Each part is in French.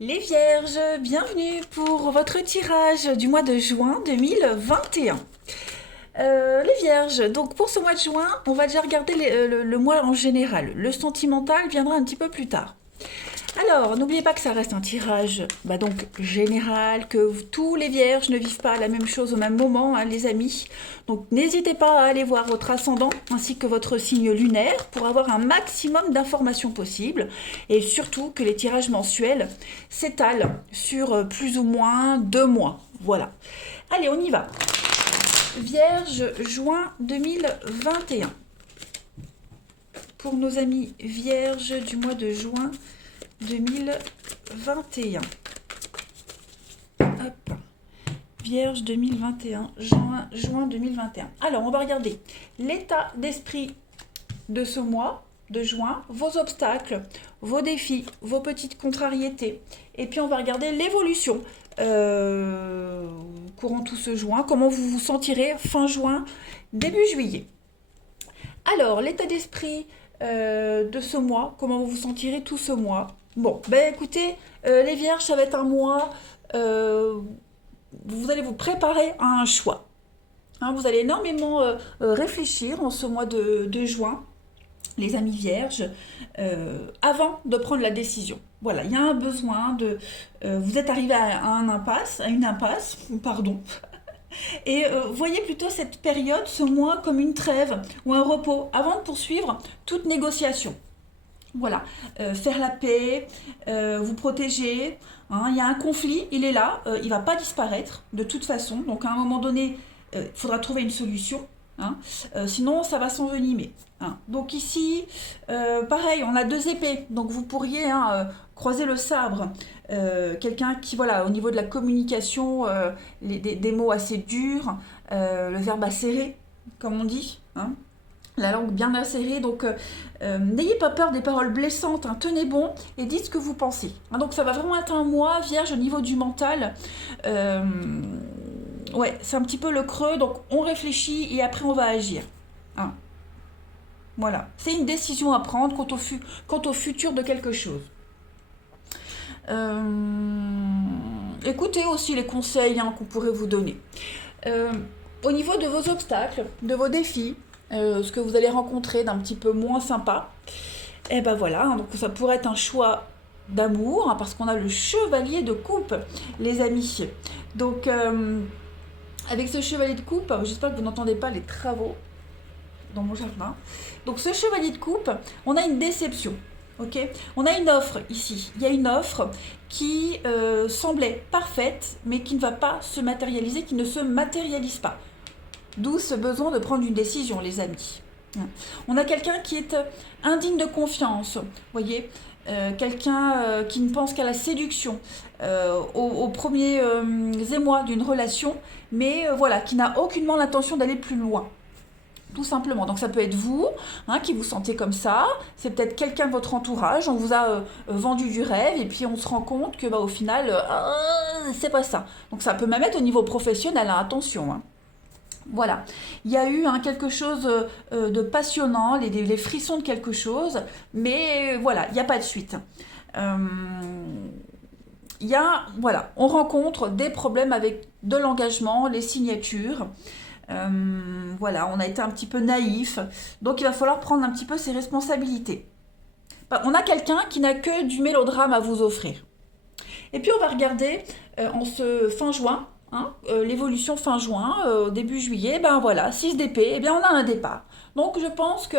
Les Vierges, bienvenue pour votre tirage du mois de juin 2021. Les Vierges, donc pour ce mois de juin, on va déjà regarder le mois en général. Le sentimental viendra un petit peu plus tard. Alors, n'oubliez pas que ça reste un tirage donc général, que tous les vierges ne vivent pas la même chose au même moment, hein, les amis. Donc, n'hésitez pas à aller voir votre ascendant ainsi que votre signe lunaire pour avoir un maximum d'informations possibles. Et surtout que les tirages mensuels s'étalent sur plus ou moins 2 mois. Voilà. Allez, on y va. Vierge, juin 2021. Pour nos amis vierges du mois de juin 2021. Hop. Vierge 2021, juin 2021. Alors, on va regarder l'état d'esprit de ce mois de juin, vos obstacles, vos défis, vos petites contrariétés. Et puis, on va regarder l'évolution courant tout ce juin, comment vous vous sentirez fin juin, début juillet. Alors, l'état d'esprit de ce mois, comment vous vous sentirez tout ce mois. Bon, ben écoutez, les vierges, ça va être un mois, vous allez vous préparer à un choix. Hein, vous allez énormément réfléchir en ce mois de juin, les amis vierges, avant de prendre la décision. Voilà, il y a un besoin de... vous êtes arrivé à une impasse, pardon, et voyez plutôt cette période, ce mois, comme une trêve ou un repos avant de poursuivre toute négociation. Voilà, faire la paix, vous protéger. Hein, il y a un conflit, il est là, il ne va pas disparaître de toute façon. Donc à un moment donné, il faudra trouver une solution. Hein, sinon, ça va s'envenimer. Hein. Donc ici, pareil, on a deux épées. Donc vous pourriez croiser le sabre. Quelqu'un qui, voilà, au niveau de la communication, des mots assez durs, le verbe acéré, comme on dit. Hein, la langue bien acérée, donc n'ayez pas peur des paroles blessantes, hein, tenez bon et dites ce que vous pensez. Hein, donc ça va vraiment être un mois vierge au niveau du mental. Ouais, c'est un petit peu le creux, donc on réfléchit et après on va agir. Hein, voilà, c'est une décision à prendre quant au futur de quelque chose. Écoutez aussi les conseils qu'on pourrait vous donner. Au niveau de vos obstacles, de vos défis, ce que vous allez rencontrer d'un petit peu moins sympa, et ben voilà, hein, donc ça pourrait être un choix d'amour, hein, parce qu'on a le chevalier de coupe, les amis. Donc, avec ce chevalier de coupe, j'espère que vous n'entendez pas les travaux dans mon jardin. Donc, ce chevalier de coupe, on a une déception. Ok, on a une offre ici. Il y a une offre qui semblait parfaite, mais qui ne va pas se matérialiser, qui ne se matérialise pas. D'où ce besoin de prendre une décision, les amis. On a quelqu'un qui est indigne de confiance, vous voyez, quelqu'un qui ne pense qu'à la séduction aux premiers émois d'une relation, mais voilà, qui n'a aucunement l'intention d'aller plus loin. Tout simplement. Donc ça peut être vous qui vous sentez comme ça, c'est peut-être quelqu'un de votre entourage, on vous a vendu du rêve et puis on se rend compte que au final, c'est pas ça. Donc ça peut même être au niveau professionnel, hein, attention. Hein. Voilà, il y a eu quelque chose de passionnant, les frissons de quelque chose, mais voilà, il n'y a pas de suite. Euh, voilà, on rencontre des problèmes avec de l'engagement, les signatures. Voilà, on a été un petit peu naïf, donc il va falloir prendre un petit peu ses responsabilités. On a quelqu'un qui n'a que du mélodrame à vous offrir. Et puis on va regarder en ce fin juin, l'évolution fin juin, début juillet, ben voilà, 6 d'épée, eh bien on a un départ. Donc je pense que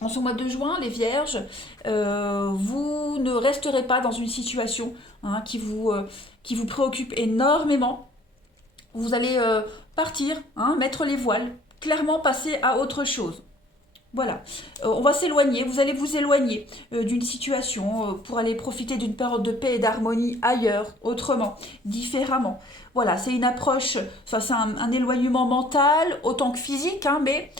en ce mois de juin, les vierges, vous ne resterez pas dans une situation qui vous préoccupe énormément. Vous allez partir, mettre les voiles, clairement passer à autre chose. Voilà, on va s'éloigner, vous allez vous éloigner d'une situation pour aller profiter d'une période de paix et d'harmonie ailleurs, autrement, différemment. Voilà, c'est une approche, enfin c'est un éloignement mental autant que physique, mais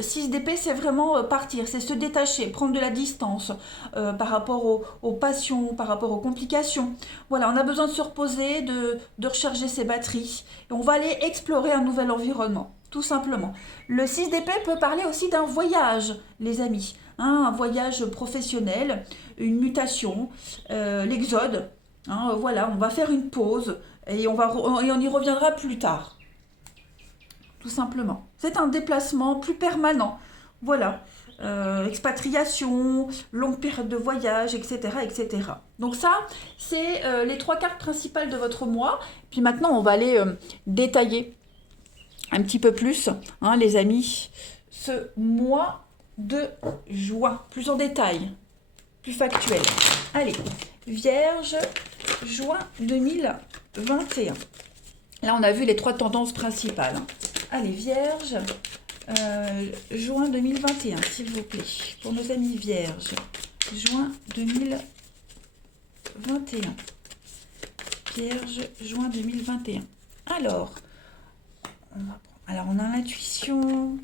6 d'épée c'est vraiment partir, c'est se détacher, prendre de la distance par rapport aux passions, par rapport aux complications. Voilà, on a besoin de se reposer, de recharger ses batteries et on va aller explorer un nouvel environnement. Tout simplement. Le 6 d'épée peut parler aussi d'un voyage, les amis. Un voyage professionnel, une mutation, l'exode. Hein, voilà, on va faire une pause et et on y reviendra plus tard, tout simplement. C'est un déplacement plus permanent. Voilà. Expatriation, longue période de voyage, etc., etc. Donc ça, c'est les trois cartes principales de votre mois. Puis maintenant, on va aller détailler un petit peu plus, hein, les amis, ce mois de juin, plus en détail, plus factuel. Allez, Vierge, juin 2021. Là, on a vu les trois tendances principales. Allez, Vierge, juin 2021, s'il vous plaît, pour nos amis Vierges. Juin 2021. Vierge, juin 2021. Alors, on a l'intuition,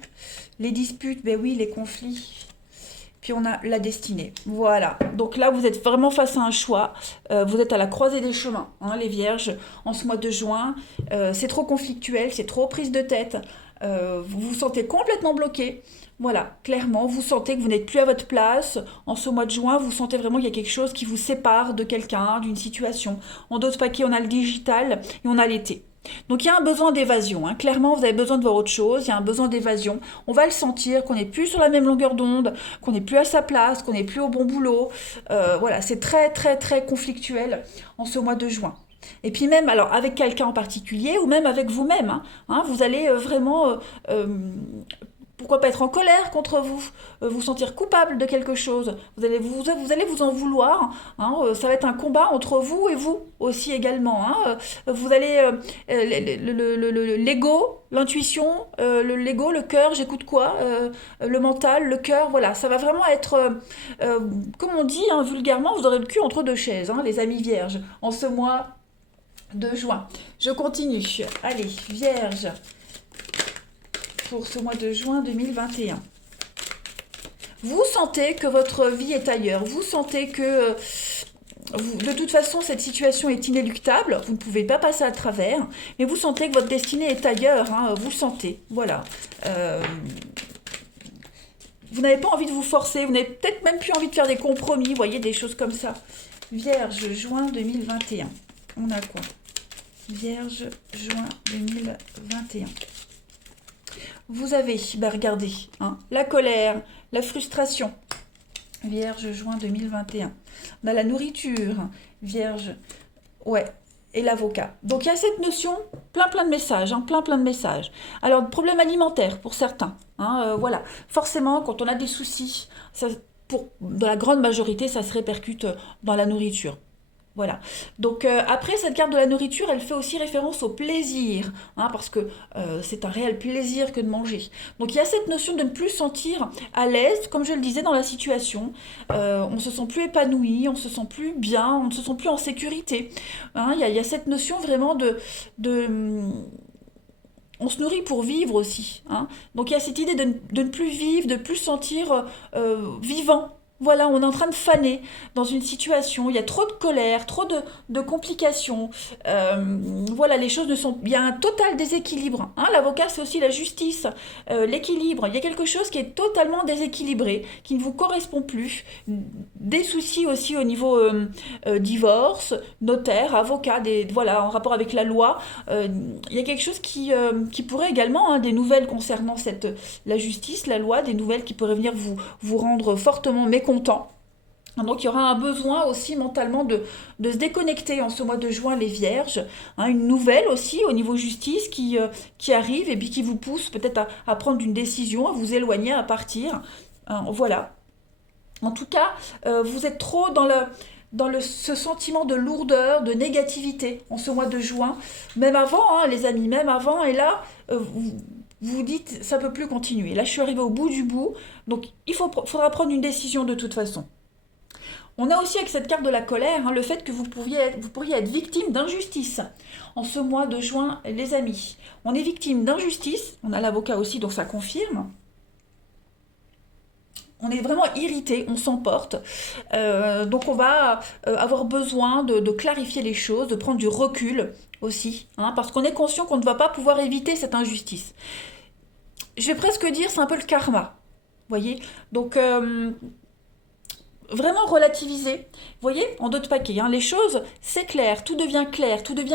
les disputes, ben oui, les conflits. Puis on a la destinée. Voilà. Donc là, vous êtes vraiment face à un choix. Vous êtes à la croisée des chemins, hein, les Vierges, en ce mois de juin. C'est trop conflictuel, c'est trop prise de tête. Vous vous sentez complètement bloqué. Voilà, clairement, vous sentez que vous n'êtes plus à votre place. En ce mois de juin, vous sentez vraiment qu'il y a quelque chose qui vous sépare de quelqu'un, d'une situation. En d'autres paquets, on a le digital et on a l'été. Donc il y a un besoin d'évasion, hein. Clairement vous avez besoin de voir autre chose, il y a un besoin d'évasion, on va le sentir, qu'on n'est plus sur la même longueur d'onde, qu'on n'est plus à sa place, qu'on n'est plus au bon boulot, voilà, c'est très très très conflictuel en ce mois de juin. Et puis même, alors avec quelqu'un en particulier, ou même avec vous-même, hein, vous allez vraiment pourquoi pas être en colère contre vous, vous sentir coupable de quelque chose, vous allez vous en vouloir, hein, ça va être un combat entre vous et vous aussi également, hein, vous allez, l'ego, l'intuition, l'ego, le cœur, j'écoute quoi, le mental, le cœur, voilà, ça va vraiment être, comme on dit, hein, vulgairement, vous aurez le cul entre deux chaises, hein, les amis vierges, en ce mois de juin. Je continue, allez, vierge, pour ce mois de juin 2021. Vous sentez que votre vie est ailleurs, vous sentez que de toute façon cette situation est inéluctable, vous ne pouvez pas passer à travers, mais vous sentez que votre destinée est ailleurs, hein, vous le sentez, voilà. Vous n'avez pas envie de vous forcer, vous n'avez peut-être même plus envie de faire des compromis, vous voyez, des choses comme ça. Vierge, juin 2021. On a quoi? Vierge, juin 2021. Vous avez, regardez, hein, la colère, la frustration. Vierge, juin 2021. On a la nourriture, Vierge, ouais, et l'avocat. Donc il y a cette notion, plein de messages, hein, plein de messages. Alors, problème alimentaire pour certains, hein, voilà. Forcément, quand on a des soucis, dans la grande majorité, ça se répercute dans la nourriture. Voilà. Donc après, cette carte de la nourriture, elle fait aussi référence au plaisir, hein, parce que c'est un réel plaisir que de manger. Donc il y a cette notion de ne plus se sentir à l'aise, comme je le disais, dans la situation. On se sent plus épanoui, on se sent plus bien, on ne se sent plus en sécurité. Hein, il y a cette notion vraiment on se nourrit pour vivre aussi, hein. Donc il y a cette idée de ne plus vivre, de ne plus se sentir vivant. Voilà, on est en train de faner dans une situation, il y a trop de colère, trop de complications. Voilà, les choses ne sont... Il y a un total déséquilibre, hein. L'avocat, c'est aussi la justice, l'équilibre. Il y a quelque chose qui est totalement déséquilibré, qui ne vous correspond plus. Des soucis aussi au niveau divorce, notaire, avocat, voilà, en rapport avec la loi. Il y a quelque chose qui pourrait également, hein, des nouvelles concernant la justice, la loi, des nouvelles qui pourraient venir vous rendre fortement mécontent. Donc il y aura un besoin aussi mentalement de se déconnecter en ce mois de juin, les vierges, hein, une nouvelle aussi au niveau justice qui arrive et puis qui vous pousse peut-être à prendre une décision, à vous éloigner, à partir, hein, voilà. En tout cas, vous êtes trop dans ce sentiment de lourdeur, de négativité en ce mois de juin, même avant, hein, les amis, même avant, et là, vous dites, ça peut plus continuer. Là, je suis arrivée au bout du bout, donc il faudra prendre une décision de toute façon. On a aussi avec cette carte de la colère, hein, le fait que vous pourriez être victime d'injustice. En ce mois de juin, les amis, on est victime d'injustice, on a l'avocat aussi, donc ça confirme. On est vraiment irrité, on s'emporte. Donc on va avoir besoin de clarifier les choses, de prendre du recul aussi, hein, parce qu'on est conscient qu'on ne va pas pouvoir éviter cette injustice. Je vais presque dire, c'est un peu le karma, vous voyez. Donc vraiment relativiser. Vous voyez, en dos de paquet, hein, les choses, c'est clair, tout devient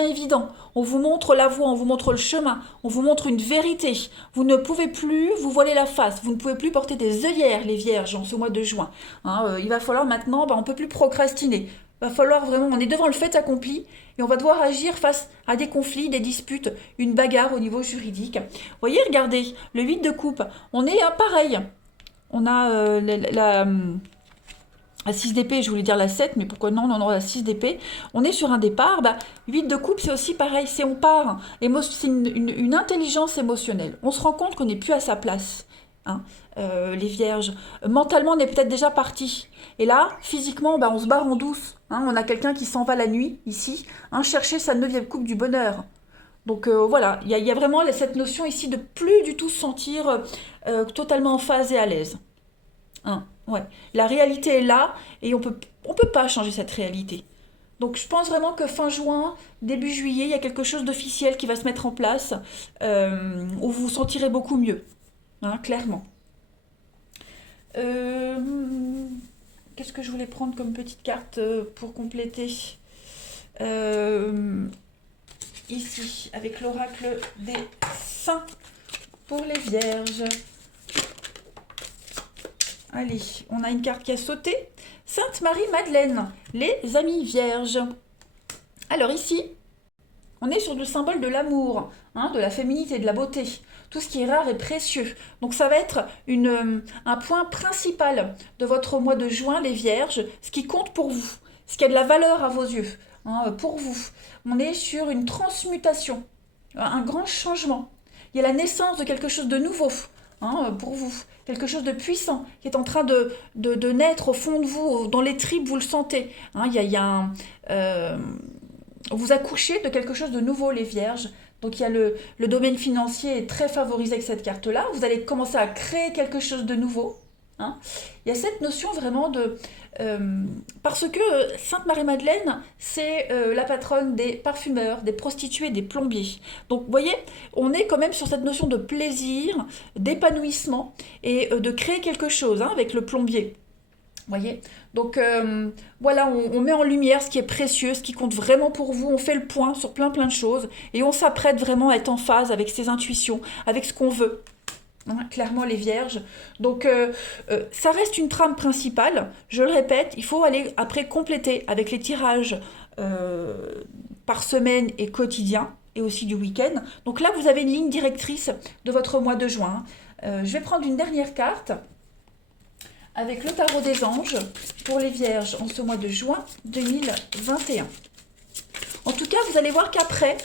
évident. On vous montre la voie, on vous montre le chemin, on vous montre une vérité. Vous ne pouvez plus vous voiler la face, vous ne pouvez plus porter des œillères, les vierges, en ce mois de juin. Hein, il va falloir maintenant, on ne peut plus procrastiner. Il va falloir vraiment, on est devant le fait accompli et on va devoir agir face à des conflits, des disputes, une bagarre au niveau juridique. Vous voyez, regardez, le 8 de coupe, on est pareil. On a la 6 d'épée, je voulais dire la 7, mais pourquoi non, non, non, la 6 d'épée. On est sur un départ, 8 de coupe, c'est aussi pareil, c'est on part. C'est une intelligence émotionnelle. On se rend compte qu'on n'est plus à sa place, hein, les vierges. Mentalement, on est peut-être déjà parti. Et là, physiquement, on se barre en douce. Hein, on a quelqu'un qui s'en va la nuit, ici, hein, chercher sa 9e coupe du bonheur. Donc voilà, il y a vraiment cette notion ici de plus du tout se sentir totalement en phase et à l'aise. Hein, ouais. La réalité est là et on peut pas changer cette réalité. Donc je pense vraiment que fin juin, début juillet, il y a quelque chose d'officiel qui va se mettre en place où vous vous sentirez beaucoup mieux, hein, clairement. Euh, Qu'est-ce que je voulais prendre comme petite carte pour compléter Euh, Ici, avec l'oracle des saints pour les vierges. Allez, on a une carte qui a sauté. Sainte Marie-Madeleine, les amis vierges. Alors ici, on est sur le symbole de l'amour, hein, de la féminité, de la beauté. Tout ce qui est rare et précieux. Donc ça va être un point principal de votre mois de juin, les vierges, ce qui compte pour vous, ce qui a de la valeur à vos yeux, hein, pour vous. On est sur une transmutation, un grand changement. Il y a la naissance de quelque chose de nouveau, hein, pour vous. Quelque chose de puissant qui est en train de naître au fond de vous, dans les tripes, vous le sentez. Hein, il y a vous accouchez de quelque chose de nouveau, les vierges. Donc il y a le domaine financier est très favorisé avec cette carte-là. Vous allez commencer à créer quelque chose de nouveau. Hein. Il y a cette notion vraiment de... parce que Sainte Marie-Madeleine, c'est la patronne des parfumeurs, des prostituées, des plombiers. Donc vous voyez, on est quand même sur cette notion de plaisir, d'épanouissement et de créer quelque chose, hein, avec le plombier. Voyez. Donc voilà, on met en lumière ce qui est précieux, ce qui compte vraiment pour vous. On fait le point sur plein de choses et on s'apprête vraiment à être en phase avec ses intuitions, avec ce qu'on veut. Hein, clairement les vierges. Donc ça reste une trame principale. Je le répète, il faut aller après compléter avec les tirages par semaine et quotidien et aussi du week-end. Donc là, vous avez une ligne directrice de votre mois de juin. Je vais prendre une dernière carte avec le tarot des anges pour les vierges en ce mois de juin 2021. En tout cas, vous allez voir qu'après,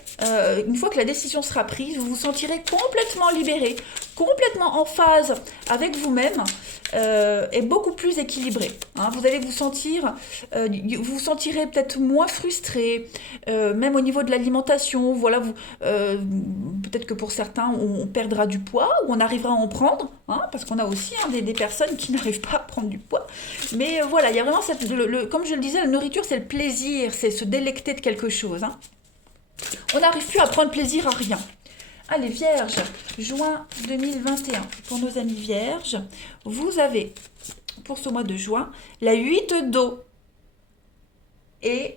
une fois que la décision sera prise, vous vous sentirez complètement libéré, complètement en phase avec vous-même et beaucoup plus équilibré. Hein. Vous allez vous vous sentirez peut-être moins frustré, même au niveau de l'alimentation. Voilà, peut-être que pour certains, on perdra du poids ou on arrivera à en prendre, hein, parce qu'on a aussi des personnes qui n'arrivent pas à prendre du poids. Mais voilà, il y a vraiment comme je le disais, la nourriture, c'est le plaisir, c'est se délecter de quelque chose. Hein. On n'arrive plus à prendre plaisir à rien. Allez, Vierge, juin 2021. Pour nos amis Vierges, vous avez, pour ce mois de juin, la 8 d'eau. Et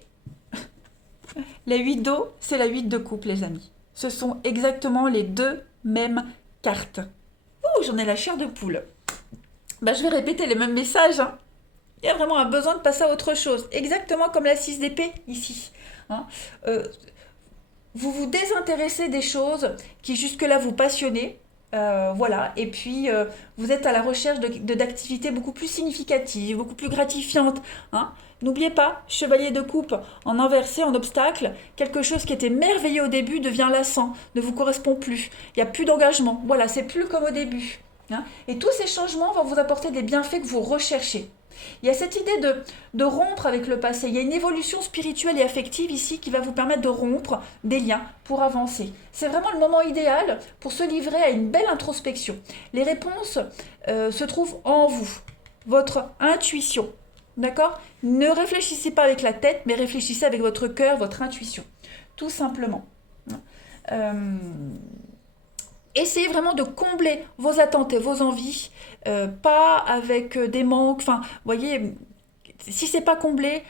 la 8 d'eau, c'est la 8 de coupe, les amis. Ce sont exactement les deux mêmes cartes. Ouh, j'en ai la chair de poule. Je vais répéter les mêmes messages. Hein. Il y a vraiment un besoin de passer à autre chose. Exactement comme la 6 d'épée, ici. Hein. Vous vous désintéressez des choses qui jusque-là vous passionnaient. Voilà, et puis vous êtes à la recherche d'activités beaucoup plus significatives, beaucoup plus gratifiantes. Hein. N'oubliez pas, chevalier de coupe en inversé, en obstacle, quelque chose qui était merveilleux au début devient lassant, ne vous correspond plus. Il n'y a plus d'engagement. Voilà, c'est plus comme au début. Hein. Et tous ces changements vont vous apporter des bienfaits que vous recherchez. Il y a cette idée de rompre avec le passé. Il y a une évolution spirituelle et affective ici qui va vous permettre de rompre des liens pour avancer. C'est vraiment le moment idéal pour se livrer à une belle introspection. Les réponses se trouvent en vous, votre intuition. D'accord ? Ne réfléchissez pas avec la tête, mais réfléchissez avec votre cœur, votre intuition. Tout simplement. Essayez vraiment de combler vos attentes et vos envies, pas avec des manques. Enfin, vous voyez, Si c'est pas comblé,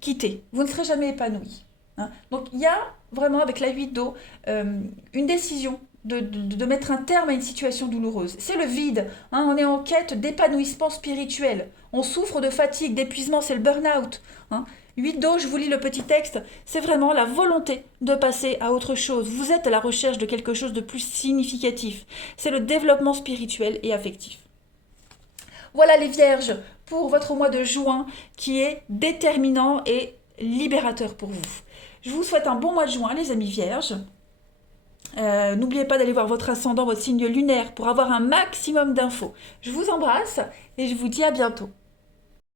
quittez. Vous ne serez jamais épanoui. Hein. Donc il y a vraiment avec la 8 d'eau une décision de mettre un terme à une situation douloureuse. C'est le vide. Hein. On est en quête d'épanouissement spirituel. On souffre de fatigue, d'épuisement, c'est le burn-out. Hein. 8 d'eau, je vous lis le petit texte, c'est vraiment la volonté de passer à autre chose. Vous êtes à la recherche de quelque chose de plus significatif. C'est le développement spirituel et affectif. Voilà les vierges pour votre mois de juin qui est déterminant et libérateur pour vous. Je vous souhaite un bon mois de juin les amis vierges. N'oubliez pas d'aller voir votre ascendant, votre signe lunaire pour avoir un maximum d'infos. Je vous embrasse et je vous dis à bientôt.